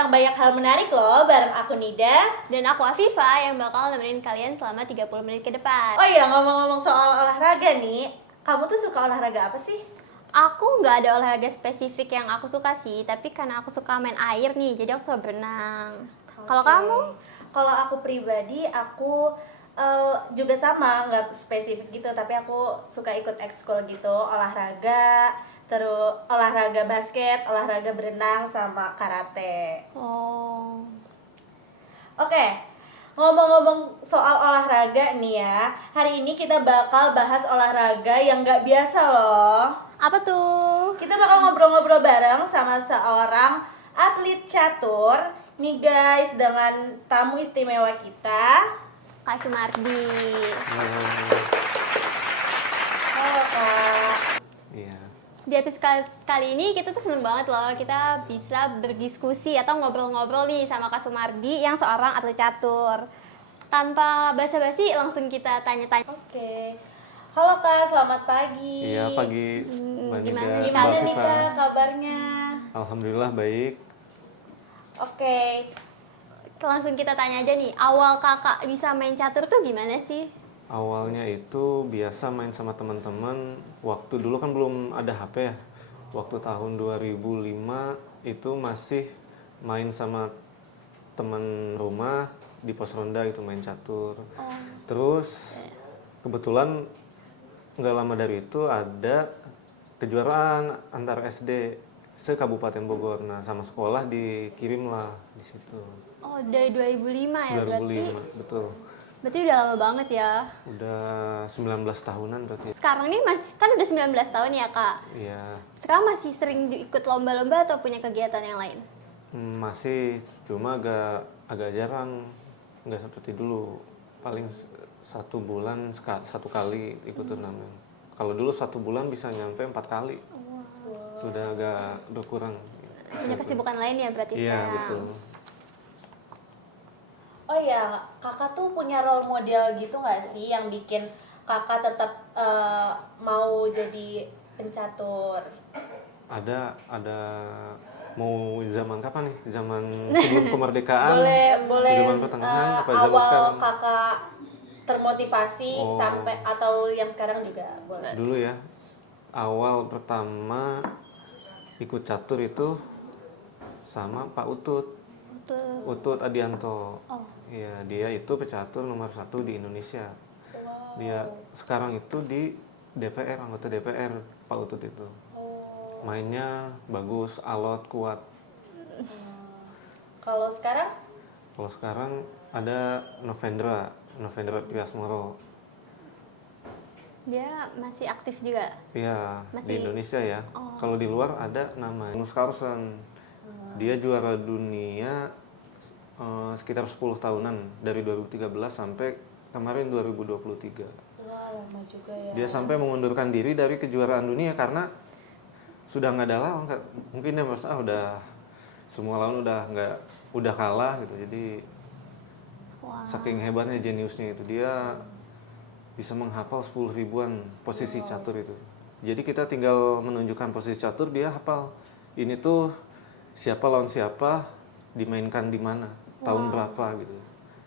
tentang banyak hal menarik loh bareng aku Nida. Dan aku Afifa yang bakal nemenin kalian selama 30 menit ke depan. Oh iya, ngomong-ngomong soal olahraga nih, kamu tuh suka olahraga apa sih? Aku nggak ada olahraga spesifik yang aku suka sih, tapi karena aku suka main air nih, jadi aku suka berenang. Kalau Oke. kamu? Kalau aku pribadi, aku juga sama, nggak spesifik gitu, tapi aku suka ikut ekskul gitu, olahraga, terus olahraga basket, olahraga berenang, sama karate. Oh, Oke, ngomong-ngomong soal olahraga nih ya, hari ini kita bakal bahas olahraga yang nggak biasa loh. apa tuh? Kita bakal ngobrol-ngobrol bareng sama seorang atlet catur. Nih guys, dengan tamu istimewa kita. Kak Sumardi. Halo Kak. Iya. Di episode kali ini kita tuh seneng banget loh, kita bisa berdiskusi atau ngobrol-ngobrol nih sama Kak Sumardi yang seorang atlet catur. Tanpa basa-basi langsung kita tanya-tanya. Oke. Halo Kak, selamat pagi. Iya, pagi. Mbak gimana Nida, nih, Mbak Gimana nih Viva. Kak kabarnya? Alhamdulillah baik. Oke. Langsung kita tanya aja nih, awal kakak bisa main catur tuh gimana sih? Awalnya itu biasa main sama teman-teman. Waktu dulu kan belum ada HP ya. Waktu tahun 2005 itu masih main sama teman rumah di pos ronda gitu main catur. Terus kebetulan nggak lama dari itu ada kejuaraan antar SD se Kabupaten Bogor. Nah, sama sekolah dikirimlah di situ. Oh, dari 2005 ya 2005, betul. berarti udah lama banget ya. Udah 19 tahunan berarti. Sekarang nih kan udah 19 tahun ya kak. Iya, Sekarang masih sering ikut lomba-lomba atau punya kegiatan yang lain? masih cuma agak jarang, nggak seperti dulu. Paling satu bulan satu kali ikut turnamen. Kalau dulu satu bulan bisa nyampe 4 kali. Sudah agak berkurang. Punya kesibukan lain ya berarti Iya, sekarang. betul. Oh ya, kakak tuh punya role model gitu nggak sih yang bikin kakak tetap mau jadi pencatur? Ada mau zaman kapan nih? Zaman sebelum kemerdekaan? Boleh Zaman pertengahan apa zaman awal sekarang? kakak termotivasi Oh. sampai atau yang sekarang juga boleh. Dulu ya, awal pertama ikut catur itu sama Pak Utut Adianto. Oh. Iya, dia itu pecatur nomor 1 di Indonesia. Dia sekarang itu di DPR, anggota DPR, Pak Utut itu. Mainnya bagus, alot, kuat. Kalau sekarang Kalau sekarang ada Novendra Priasmoro. Dia masih aktif juga. Iya, di Masih- Indonesia ya. Kalau di luar ada nama Magnus Carlsen. Dia juara dunia sekitar 10 tahunan dari 2013 sampai kemarin 2023. wah lama juga ya. Dia sampai mengundurkan diri dari kejuaraan dunia karena sudah nggak ada lawan. Mungkin dia merasa udah semua lawan udah kalah gitu. Jadi Wah. saking hebatnya jeniusnya itu, dia bisa menghafal 10 ribuan posisi catur itu. Jadi kita tinggal menunjukkan posisi catur, dia hafal. Ini tuh siapa lawan siapa, dimainkan di mana, tahun berapa gitu.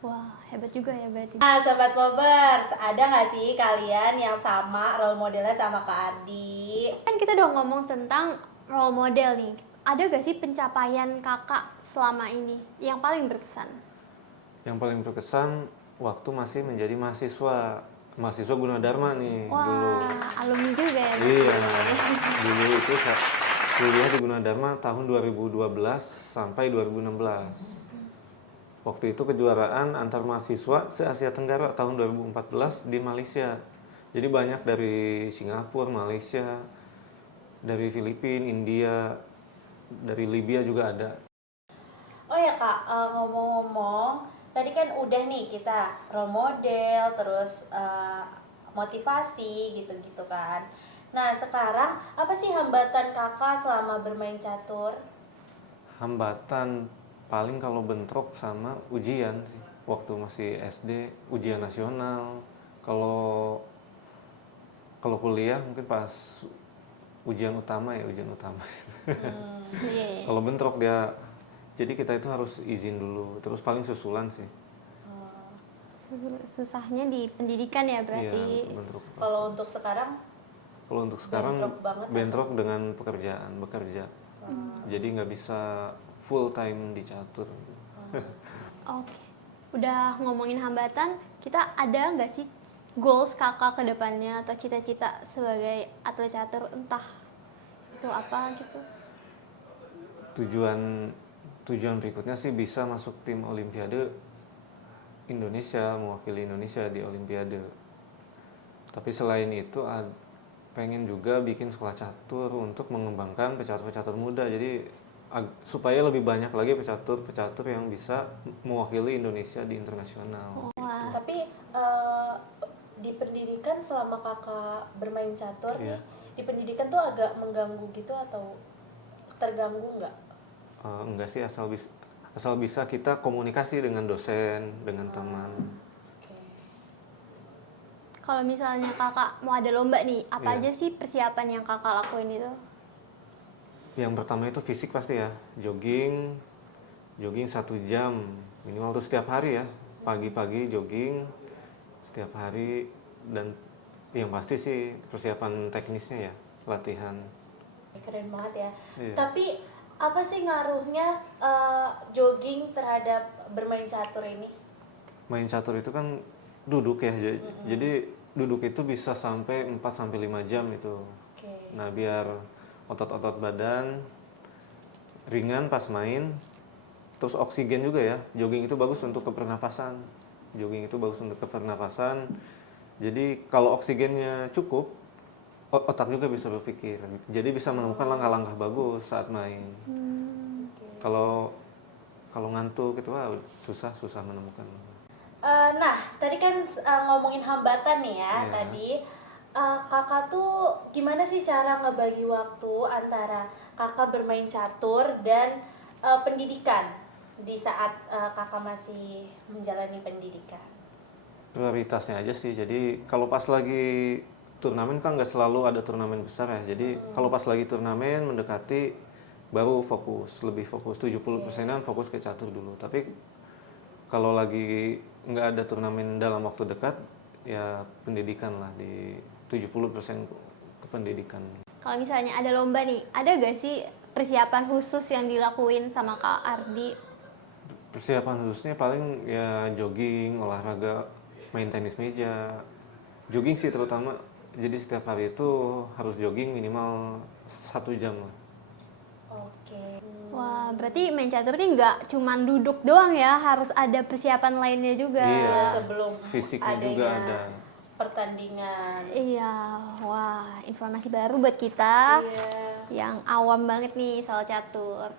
Wah, hebat juga ya berarti. Nah, Sobat Movers, ada nggak sih kalian yang sama role modelnya sama Kak Ardi? Kan kita udah ngomong tentang role model nih. Ada gak sih pencapaian kakak selama ini yang paling berkesan? Yang paling berkesan waktu masih menjadi mahasiswa Gunadarma nih dulu. Wah, alumni juga ya berarti. Iya, dulu itu kuliah di Gunadarma tahun 2012 sampai 2016. Waktu itu kejuaraan antar mahasiswa se-Asia Tenggara tahun 2014 di Malaysia. Jadi banyak dari Singapura, Malaysia, dari Filipina, India, dari Libya juga ada. Oh ya Kak, ngomong-ngomong, tadi kan udah nih kita role model, terus motivasi gitu-gitu kan. Nah sekarang apa sih hambatan kakak selama bermain catur? Hambatan paling kalau bentrok sama ujian sih. Waktu masih SD, ujian nasional. Kalau kuliah mungkin pas ujian utama. Iya. Kalau bentrok dia Jadi kita itu harus izin dulu, terus paling susulan sih. Susahnya di pendidikan ya Iya, berarti. untuk bentrok. Kalau untuk sekarang Kalau untuk sekarang bentrok banget bentrok dengan pekerjaan, bekerja. Jadi nggak bisa full time di catur. Oke. Udah ngomongin hambatan, kita ada nggak sih goals kakak ke depannya atau cita-cita sebagai atlet catur, entah itu apa gitu? Tujuan berikutnya sih bisa masuk tim Olimpiade Indonesia, mewakili Indonesia di Olimpiade. Tapi selain itu pengen juga bikin sekolah catur untuk mengembangkan pecatur-pecatur muda. Jadi supaya lebih banyak lagi pecatur-pecatur yang bisa mewakili Indonesia di internasional. Wah. Tapi di pendidikan selama kakak bermain catur Iya. nih, di pendidikan tuh agak mengganggu gitu atau terganggu nggak? Enggak sih, asal bisa kita komunikasi dengan dosen, dengan teman. Oke. Kalau misalnya kakak mau ada lomba nih, apa Iya. aja sih persiapan yang kakak lakuin itu? Yang pertama itu fisik pasti ya, jogging 1 jam minimal tuh setiap hari ya, pagi-pagi jogging setiap hari, dan yang pasti sih persiapan teknisnya ya, latihan. Keren banget ya. Iya. Tapi apa sih ngaruhnya jogging terhadap bermain catur ini? Main catur itu kan duduk ya, jadi duduk itu bisa sampai 4-5 jam itu. Oke. Nah, biar otot-otot badan ringan pas main, terus oksigen juga ya. Jogging itu bagus untuk kepernafasan. Jadi kalau oksigennya cukup, otak juga bisa berpikir. Jadi bisa menemukan langkah-langkah bagus saat main. Kalau ngantuk itu susah menemukan. Nah, tadi kan ngomongin hambatan nih ya. Iya. Tadi kakak tuh gimana sih cara ngebagi waktu antara kakak bermain catur dan pendidikan di saat kakak masih menjalani pendidikan? Prioritasnya aja sih. Jadi kalau pas lagi turnamen kan nggak selalu ada turnamen besar ya. Jadi kalau pas lagi turnamen mendekati baru lebih fokus 70%-an fokus ke catur dulu. Tapi kalau lagi nggak ada turnamen dalam waktu dekat, ya pendidikan lah, di 70% ke pendidikan. Kalau misalnya ada lomba nih, ada gak sih persiapan khusus yang dilakuin sama Kak Ardi? Persiapan khususnya paling ya jogging, olahraga, main tenis meja. Jogging sih terutama. Jadi setiap hari itu harus jogging minimal 1 jam lah. Oke. Wah, berarti main catur ini nggak cuman duduk doang ya, harus ada persiapan lainnya juga. Iya. Sebelum Fisiknya adanya juga ada. pertandingan. Iya, wah informasi baru buat kita Iya. yang awam banget nih soal catur.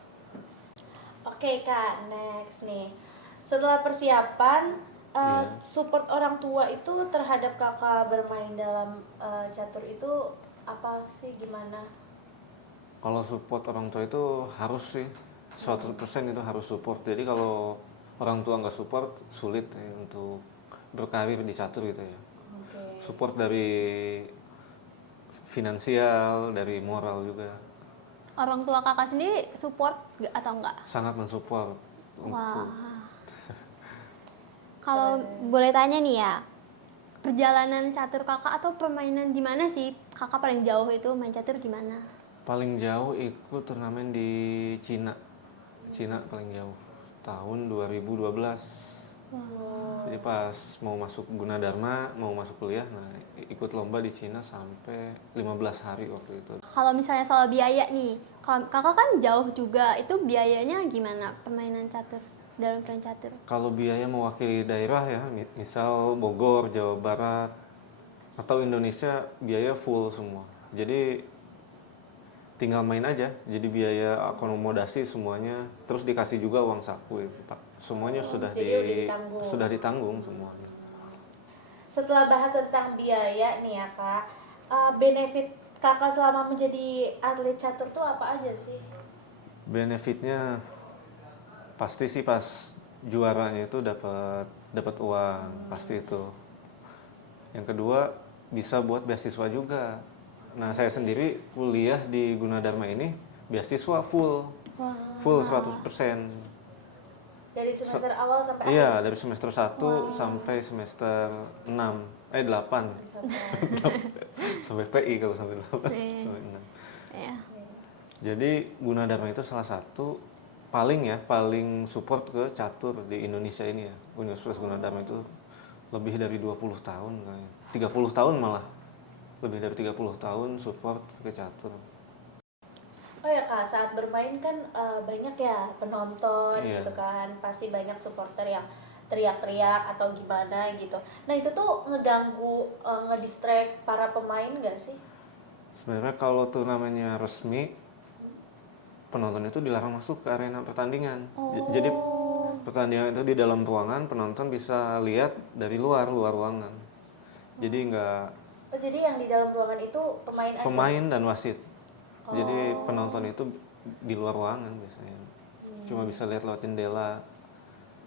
Oke Kak, next nih. Setelah persiapan, Iya. support orang tua itu terhadap kakak bermain dalam catur itu apa sih, gimana? Kalau support orang tua itu harus sih, 100% itu harus support. Jadi kalau orang tua nggak support, sulit ya untuk berkarir di catur gitu ya. Oke. Support dari finansial, dari moral juga. Orang tua kakak sendiri support atau enggak? Sangat mensupport. Wah. Kalau boleh tanya nih ya, perjalanan catur kakak atau permainan di mana sih kakak paling jauh itu main catur di mana? Paling jauh ikut turnamen di Cina. Cina paling jauh. Tahun 2012. Jadi pas mau masuk Gunadarma, mau masuk kuliah, nah ikut lomba di Cina sampai 15 hari waktu itu. Kalau misalnya soal biaya nih, kalau kakak kan jauh juga, itu biayanya gimana permainan catur, dalam permainan catur? Kalau biaya mewakili daerah ya, misal Bogor, Jawa Barat, atau Indonesia, biaya full semua. Jadi tinggal main aja, jadi biaya akomodasi semuanya, terus dikasih juga uang saku itu, Pak. Semuanya jadi udah ditanggung. sudah ditanggung semuanya. Setelah bahas tentang biaya nih ya Kak, benefit kakak selama menjadi atlet catur tuh apa aja sih? Benefitnya pasti sih pas juaranya itu dapat uang, pasti itu. Yang kedua bisa buat beasiswa juga. Nah, saya sendiri kuliah di Gunadarma ini beasiswa full. Wah. Full 100%. Dari semester awal sampai Iya, akhir. dari semester 1 sampai semester 8. Sampai PI kalau sampai 8, Iya. sampai 6. Iya. Jadi Gunadarma itu salah satu paling support ke catur di Indonesia ini ya. Universitas Gunadarma itu lebih dari 20 tahun kayaknya. 30 tahun malah. Lebih dari 30 tahun support ke catur. Oh ya Kak, saat bermain kan banyak ya penonton Iya. gitu kan, pasti banyak supporter yang teriak-teriak atau gimana gitu. Nah itu tuh ngeganggu, ngedistract para pemain gak sih? Sebenarnya kalau turnamennya resmi, penonton itu dilarang masuk ke arena pertandingan. Jadi pertandingan itu di dalam ruangan, penonton bisa lihat dari luar ruangan. Jadi nggak Oh jadi yang di dalam ruangan itu pemain aja? pemain dan wasit. Jadi penonton itu di luar ruangan biasanya. Cuma bisa lihat lewat jendela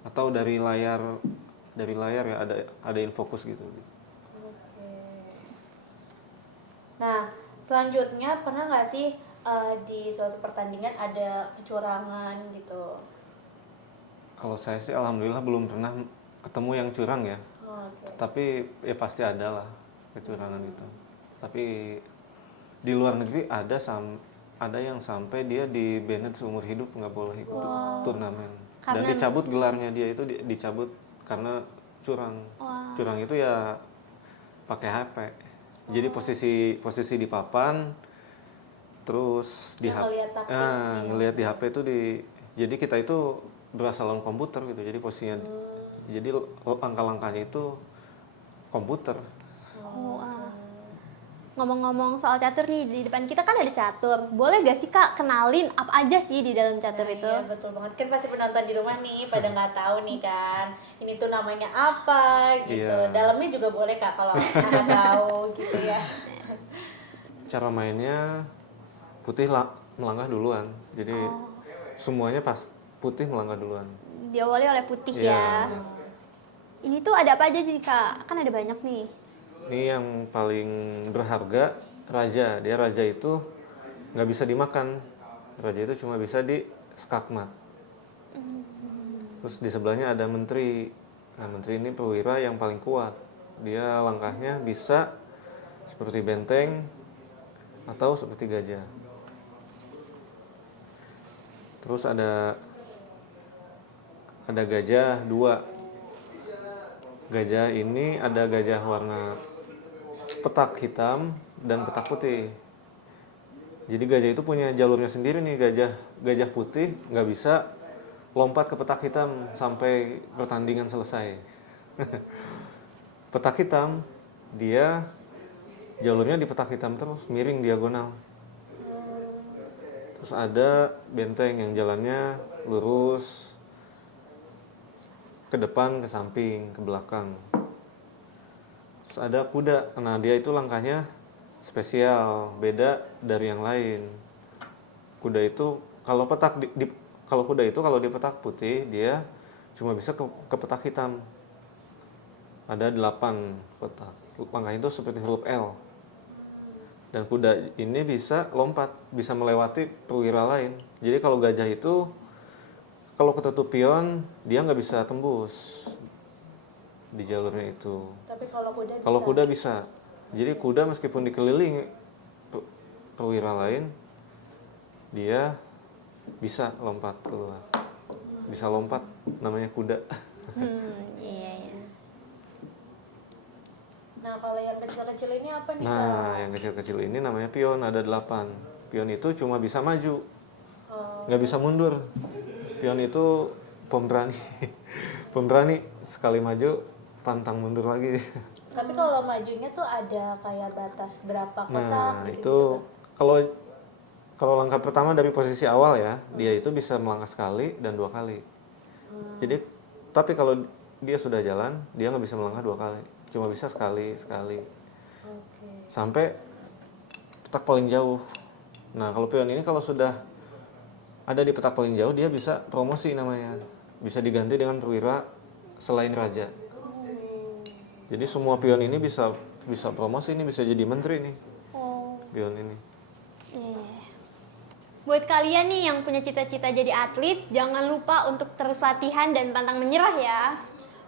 atau dari layar ya ada infocus gitu. Oke. Nah selanjutnya pernah nggak sih di suatu pertandingan ada kecurangan gitu? Kalau saya sih alhamdulillah belum pernah ketemu yang curang ya. Oke. Tapi ya pasti ada lah kecurangan itu. Tapi di luar negeri ada yang sampai dia di banned seumur hidup, nggak boleh ikut turnamen. Dan Karena- dicabut gelarnya dia itu dicabut karena curang. Curang itu ya pakai HP. Jadi posisi di papan, terus di Yang ngeliat taktik ngelihat di HP itu jadi kita itu berasa lawan komputer gitu. Jadi posisinya jadi langkah-langkahnya itu komputer. Oh, ngomong-ngomong soal catur nih, di depan kita kan ada catur. Boleh gak sih Kak kenalin apa aja sih di dalam catur itu? Iya betul banget, kan pasti penonton di rumah nih pada nggak tahu nih kan ini tuh namanya apa gitu. Iya. Dalamnya juga boleh Kak kalau nggak tahu gitu ya. Cara mainnya putih melangkah duluan. Jadi semuanya pas putih melangkah duluan. Diawali oleh putih Iya. ya. Ini tuh ada apa aja jadi Kak? Kan ada banyak nih. Ini yang paling berharga, raja. Dia raja itu nggak bisa dimakan. Raja itu cuma bisa di skakmat. Terus di sebelahnya ada menteri. Nah, menteri ini perwira yang paling kuat. Dia langkahnya bisa seperti benteng atau seperti gajah. Terus ada gajah 2. Gajah ini ada gajah warna petak hitam dan petak putih. Jadi gajah itu punya jalurnya sendiri nih. Gajah putih nggak bisa lompat ke petak hitam sampai pertandingan selesai. Petak hitam dia jalurnya di petak hitam terus miring diagonal. Terus ada benteng yang jalannya lurus ke depan, ke samping, ke belakang. Terus ada kuda. Nah, dia itu langkahnya spesial, beda dari yang lain. Kuda itu kalau kuda itu kalau di petak putih dia cuma bisa ke petak hitam. Ada 8 petak. Langkah itu seperti huruf L. Dan kuda ini bisa lompat, bisa melewati perwira lain. Jadi kalau gajah itu kalau ketutup pion dia nggak bisa tembus di jalurnya itu. Tapi kalau kuda bisa. Kalau kuda bisa. Jadi kuda meskipun dikelilingi perwira lain, dia bisa lompat keluar. Bisa lompat, namanya kuda. Iya ya. Nah kalau yang kecil-kecil ini apa nih Kak? Nah, yang kecil-kecil ini namanya pion, ada 8. Pion itu cuma bisa maju, nggak bisa mundur. Pion itu pemberani. Pemberani, sekali maju, pantang mundur lagi. Tapi kalau majunya tuh ada kayak batas berapa kotak Nah, gitu, itu kalau langkah pertama dari posisi awal ya, dia itu bisa melangkah sekali dan 2 kali. Jadi, tapi kalau dia sudah jalan, dia nggak bisa melangkah 2 kali. Cuma bisa sekali. Oke. Sampai petak paling jauh. Nah, kalau pion ini kalau sudah ada di petak paling jauh, dia bisa promosi namanya. Bisa diganti dengan perwira selain raja. Jadi semua pion ini bisa promosi, ini bisa jadi menteri nih. Oh, Pion ini. iya. Buat kalian nih yang punya cita-cita jadi atlet, jangan lupa untuk terus latihan dan pantang menyerah ya.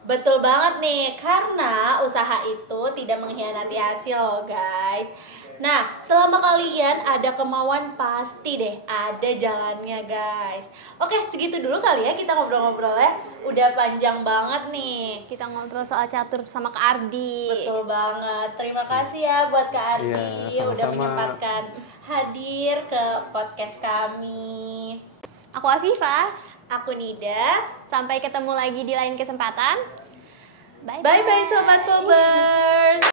Betul banget nih, karena usaha itu tidak mengkhianati hasil loh guys. Nah, selama kalian ada kemauan pasti deh ada jalannya guys. Oke, segitu dulu kali ya kita ngobrol-ngobrolnya. Udah panjang banget nih. Kita ngobrol soal catur sama Kak Ardi. Betul banget. Terima kasih ya buat Kak Ardi Iya, udah sama-sama. menyempatkan hadir ke podcast kami. Aku Afifah. Aku Nida. Sampai ketemu lagi di lain kesempatan. Bye bye sobat Pobers.